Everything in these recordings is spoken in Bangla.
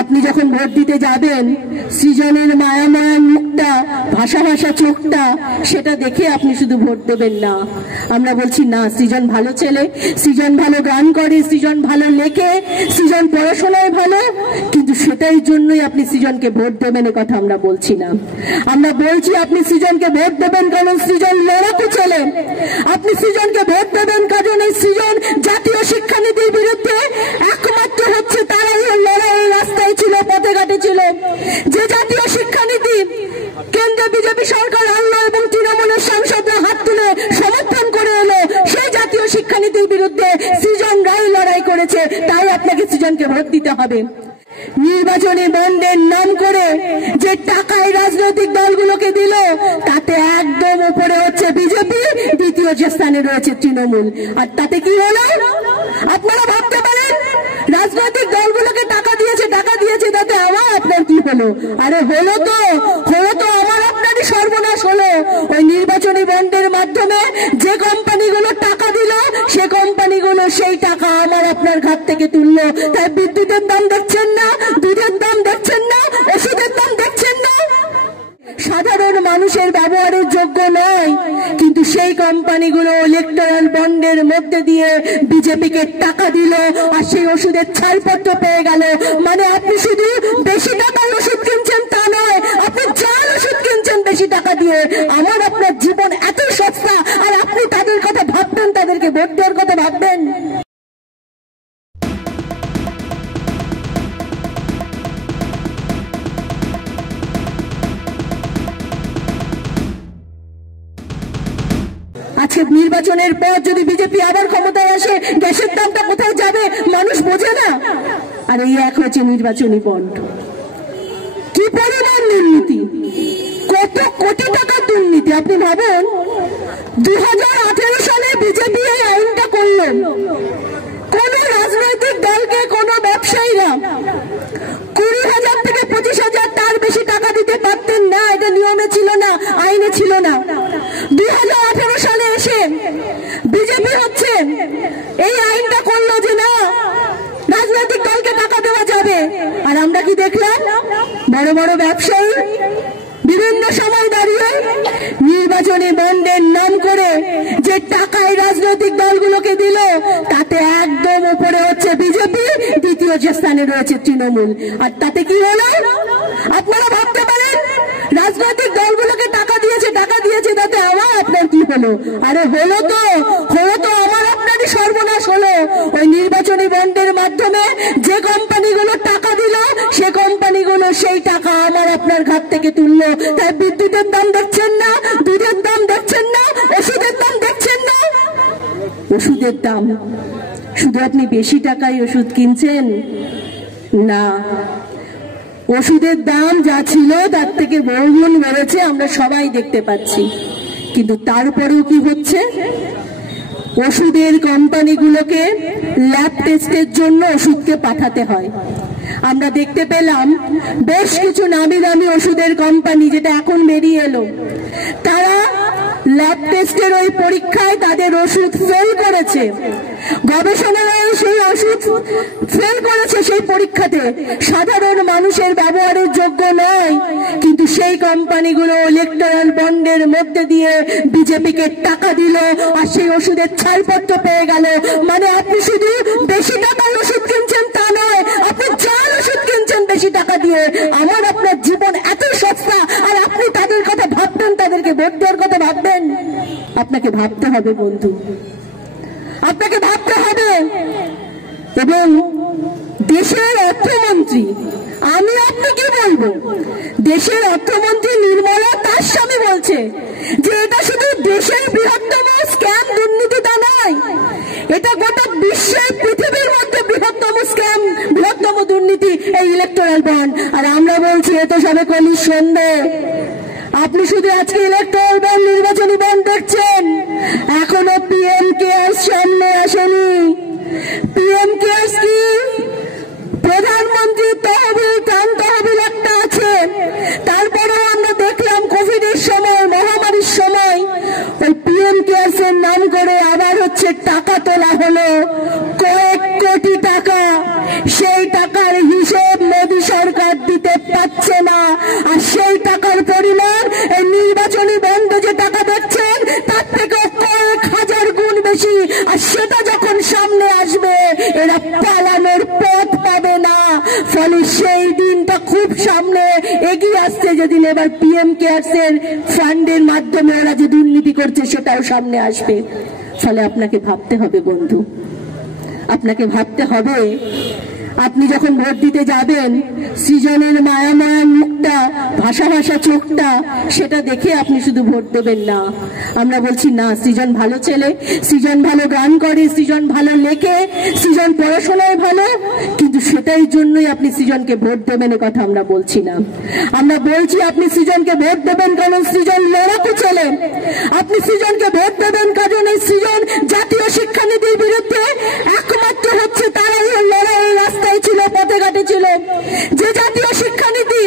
আপনি যখন ভোট দিতে যাবেন সৃজনের মায়া মায়া মুখটা, ভাষা ভাষা চোখটা, সেটা দেখে আপনি শুধু ভোট দেবেন না। আমরা বলছি না, সৃজন ভালো ছেলে, সৃজন ভালো গান করে, সৃজন ভালো লেখে, সৃজন পড়াশোনায় ভালো, কিন্তু সেটাই জন্যই আপনি সৃজনকে ভোট দেবেন, কথা আমরা বলছি না। আমরা বলছি আপনি সৃজনকে ভোট দেবেন কারণ সৃজন লড়াকু ছেলে। আপনি সৃজনকে ভোট দেবেন কারণ এই সৃজন জাতীয় শিক্ষানীতির বিরুদ্ধে একমাত্র হচ্ছে তারাই লড়াই রাস্তায় ছিল, পথে ঘাটে ছিল। যে জাতীয় শিক্ষানীতি কেন্দ্রে বিজেপি সরকার আনলো এবং তৃণমূলের সাংসদরা হাত তুলে সমর্থন করে এলো, সেই জাতীয় শিক্ষানীতির বিরুদ্ধে সৃজন রায় লড়াই করেছে। তাই আপনাকে সৃজনকে ভোট দিতে হবে। নির্বাচনী বন্ডের নাম করে যে টাকায় রাজনৈতিক দলগুলোকে দিল, তাতে একদম উপরে হচ্ছে বিজেপি, দ্বিতীয় যে স্থানে রয়েছে তৃণমূল। আর তাতে কি হলো? আপনারা ভাবতে পারেন রাজনৈতিক দলগুলোকে টাকা দিয়েছে তাতে আমার আপনার কি হলো? আরে হলো তো আমার আপনারই সর্বনাশ হলো। ওই নির্বাচনী বন্ডের মাধ্যমে যে কোম্পানিগুলো টাকা দিল, সে কোম্পানিগুলো সেই টাকা আমার আপনার ঘাট থেকে তুললো। তাই বিদ্যুতের দাম দেখছেন না, দুধের দাম দেখছেন না, ওষুধের দাম দেখছেন না। সাধারণ মানুষের ব্যবহারের যোগ্য নয়, কিন্তু সেই কোম্পানিগুলো ইলেকট্রাল বন্ডের মধ্যে দিয়ে বিজেপিকে টাকা দিল আর সেই ওষুধের ছাড়পত্র পেয়ে গেল। মানে আপনি শুধু বেশি টাকার ওষুধ কিনছেন তা নয়, আপনি যার ওষুধ কিনছেন বেশি টাকা দিয়ে। আমার আপনার জীবন এত সস্তা, আর আপনি তাদের কথা ভাববেন, তাদেরকে ভোট দেওয়ার কথা ভাববেন। আজকে নির্বাচনের পর যদি বিজেপি আবার ক্ষমতায় আসে, গ্যাসের দামটা কোথায় যাবে মানুষ বোঝে না। আর এই এক হচ্ছে নির্বাচনী বন্ড। কি পরিমাণ দুর্নীতি, কত কোটি টাকার দুর্নীতি। আপনি ভাবেন 2018 সালে বিজেপি এই আইনটা করলেন, কোন রাজনৈতিক দলকে কোন ব্যবসায়ীরা 20,000 থেকে 25,000 তার বেশি টাকা দিতে পারতেন না। এটা নিয়মে ছিল না, আইনে ছিল না। 2018 সালে এসে বিজেপি হচ্ছে এই আইনটা করলো যে না, রাজনৈতিক দলকে টাকা দেওয়া যাবে। আর আমরা কি দেখলাম? বড় বড় ব্যবসায়ী বিভিন্ন সময় দাঁড়িয়ে নির্বাচনী বন্ডের নাম করে যে টাকায় রাজনৈতিক দলগুলোকে দিল, তাতে একদম উপরে হচ্ছে বিজেপি, দ্বিতীয় যে স্থানে রয়েছে তৃণমূল। আর তাতে কি হলো? আপনারা ভাবতে পারেন রাজনৈতিক দলগুলোকে টাকা দিয়েছে তাতে আমার আপনার কি হলো? আরে হলো তো আমার আপনারই সর্বনাশ হলো। ওই নির্বাচনী বন্ডের মাধ্যমে যে কোম্পানিগুলো টাকা দিল, সে কোম্পানিগুলো সেই টাকা আমার আপনার ঘাট থেকে তুললো। তাই বিদ্যুতের দাম দেখছেন না, দুধের দাম দেখছেন না, ওষুধের দাম দেখছেন না। ওষুধের দাম শুধু আপনি বেশি টাকায় ওষুধ কিনছেন না, ওষুধের দাম যা ছিল তার থেকে বহুগুণ বেড়েছে, আমরা সবাই দেখতে পাচ্ছি। কিন্তু তারপরেও কি হচ্ছে? ওষুধের কোম্পানিগুলোকে ল্যাব টেস্টের জন্য ওষুধকে পাঠাতে হয়। আমরা দেখতে পেলাম বেশ কিছু নামি দামি ওষুধের কোম্পানি, যেটা এখন বেরিয়ে এলো, তারা ল্যাব টেস্টের ওই পরীক্ষায় তাদের ওষুধ ফেল করেছে। গবেষণায় সেই ওষুধ ফেল করেছে সেই পরীক্ষাতে, সাধারণ মানুষের ব্যবহারের যোগ্য নয়, কিন্তু সেই কোম্পানিগুলো ইলেকট্রাল বন্ডের মধ্যে দিয়ে বিজেপিকে টাকা দিল আর সেই ওষুধের ছাড়পত্র পেয়ে গেল। মানে আপনি শুধু বেশি টাকার ওষুধ কিনছেন তা নয়, আপনি যার ওষুধ কিনছেন বেশি টাকা দিয়ে। আমার আপনার জীবন এত সস্তা, আর আপনি তাদের কথা ভাববেন, তাদেরকে ভোট দেওয়ার কথা ভাববেন। আপনাকে ভাবতে হবে বন্ধু, আপনাকে ভাবতে হবে। এবং দেশের অর্থমন্ত্রী, আমি আপনি কি বলবো, দেশের অর্থমন্ত্রী নির্মলা তার স্বামী বলছে যে এটা শুধু দেশের বৃহত্তম স্ক্যাম দুর্নীতি তা নয়, এটা গোটা বিশ্বের পৃথিবীর মধ্যে বৃহত্তম স্ক্যাম, বৃহত্তম দুর্নীতি এই ইলেকট্রাল বন্ড। আর আমরা বলছি এ তো সবে কলির সন্ধ্যে। আপনি শুধু আজকে ইলেকট্রাল বন্ড, নির্বাচনী বন্ড দেখছেন, এখনো পিএম কেয়ার্স সামনে আসেনি। পিএম কেয়ার্স কি? প্রধানমন্ত্রী তহবিল, ত্রাণ তহবিল একটা আছে। তারপরেও আমরা দেখলাম কোভিডের সময়, মহামারীর সময় ওই পিএম কেয়ার্স এর নাম করে আবার হচ্ছে টাকা তোলা হলো, কয়েক কোটি টাকা। সেই টাকার হিসেব মোদী ফলে সেই দিনটা খুব সামনে এগিয়ে আসছে, যেদিন এবার পিএম কেয়ারস এর ফান্ডের মাধ্যমে ওরা যে দুর্নীতি করছে সেটাও সামনে আসবে। ফলে আপনাকে ভাবতে হবে বন্ধু, আপনাকে ভাবতে হবে। আপনি যখন ভোট দিতে যাবেন, সৃজনের মায়াময় মুখটা, ভাষা ভাষা চোখটা, সেটা দেখে আপনি শুধু ভোট দেবেন না। আমরা বলছি না, সৃজন ভালো ছেলে, সৃজন ভালো গান করে, সৃজন ভালো লেখে, সৃজন পড়াশোনায় ভালো, কিন্তু সেটাই জন্যই আপনি সৃজনকে ভোট দেবেন এ কথা আমরা বলছি না। আমরা বলছি আপনি সৃজনকে ভোট দেবেন কারণ সৃজন লড়াকু ছেলে। আপনি সৃজনকে ভোট দেবেন কারণ এই সৃজন জাতীয় শিক্ষানীতির বিরুদ্ধে একমাত্র হচ্ছে তারাই লড়াইয়ের রাস্তায় ছিল, পথে ঘাটে ছিল। যে জাতীয় শিক্ষানীতি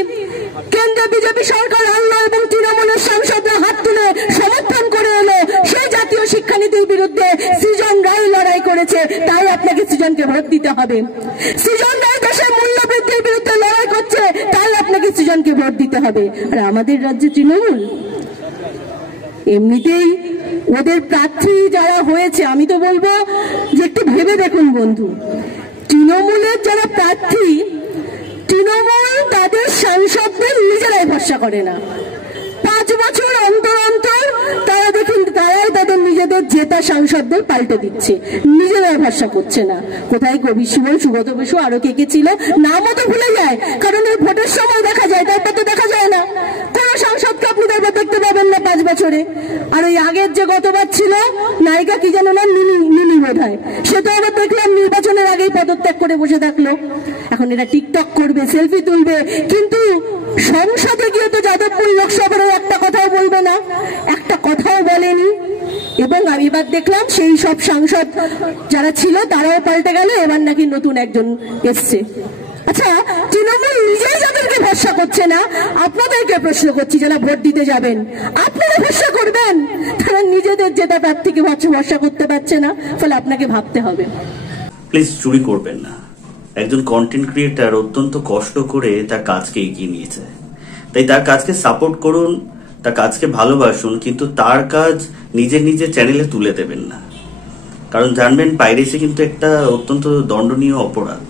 কেন্দ্রে বিজেপি সরকার আনলো এবং তৃণমূলের সাংসদরা হাত তুলে সমর্থন করে এলো, সেই জাতীয় শিক্ষানীতির বিরুদ্ধে সৃজন রায় লড়াই করেছে। তাই আপনাকে সৃজনকে ভোট দিতে হবে। সৃজন রায় দেশের মূল্য বৃদ্ধির বিরুদ্ধে লড়াই করছে, তাই আপনাকে সৃজনকে ভোট দিতে হবে। আর আমাদের রাজ্যে তৃণমূল এমনিতেই ওদের প্রার্থী যারা হয়েছে, আমি তো বলবো যে একটু ভেবে দেখুন বন্ধু, তৃণমূলের যারা প্রার্থী, তৃণমূল তাদের সাংসদদের নিজেরাই ভরসা করে না। 5 বছর অন্তর অন্তর তারা দেখুন, তারাই তাদের নিজেদের জেতা সাংসদদের পাল্টে দিচ্ছে, নিজেরাই ভরসা করছে না। কোথায় কবি সুমন, সুগত বসু, আরো কে কে ছিল, নামও তো ভুলে যায়, কারণ এই ভোটের সময় দেখা যায়, তারপর তো দেখা যায় না। কোন সাংসদকে আপনি তারপর দেখতে পাবেন না 5 বছরে। আর ওই আগের যে গতবার ছিল নায়িকা কি যেন নাম, মিনি বোধ হয়, সেটা আবার দেখলাম নির্বাচনের আগেই পদত্যাগ করে বসে থাকলো। এখন এরা টিকটক করবে, সেলফি তুলবে, কিন্তু সংসদে গিয়ে তো যাদবপুর লোকসভার একটা কথাও বলবে না, একটা কথাও বলেনি। এবং আমি এবার দেখলাম সেই সব সাংসদ যারা ছিল তারাও পাল্টে গেল, এবার নাকি নতুন একজন এসছে। আচ্ছা, তৃণমূল নিজেই যাদেরকে ভরসা করছে না, আপনাদেরকে প্রশ্ন করছি যারা ভোট দিতে যাবেন, আপনারা ভরসা করবেন? তারা নিজেদের জেতা প্রার্থীকে ভরসা করতে পারছে না। ফলে আপনাকে ভাবতে হবে। প্লিজ চুরি করবেন না। একজন কন্টেন্ট ক্রিয়েটার অত্যন্ত কষ্ট করে তার কাজকে এগিয়ে নিয়েছে, তাই তার কাজকে সাপোর্ট করুন, তার কাজকে ভালোবাসুন, কিন্তু তার কাজ নিজের চ্যানেলে তুলে দেবেন না। কারণ জানবেন, পাইরেসি কিন্তু একটা অত্যন্ত দণ্ডনীয় অপরাধ।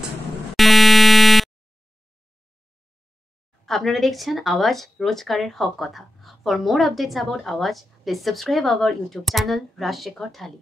আপনারা দেখছেন আওয়াজ, রোজকারের হক কথা। For more updates about Awaaz, please subscribe our YouTube channel Rajshekhar thali.